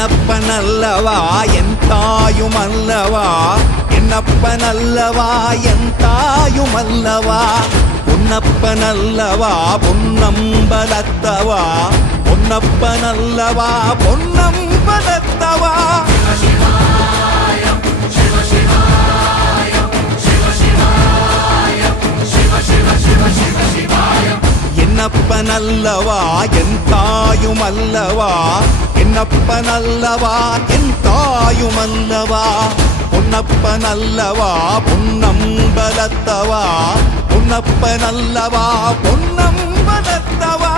என்னப்பனல்லவா என் தாயுமல்லவா, என்னப்பனல்லவா என் தாயுமல்லவா, பொன்னப்பனல்லவா பொன்னம்பலத்தவா, பொன்னப்பனல்லவா பொன்னம்பலத்தவா. என்னப்பனல்லவா என் தாயுமல்லவா, என்னப்பனல்லவா என் தாயுமல்லவா, பொன்னப்பனல்லவா பொன்னம்பலத்தவா, பொன்னப்பனல்லவா பொன்னம்பலத்தவா.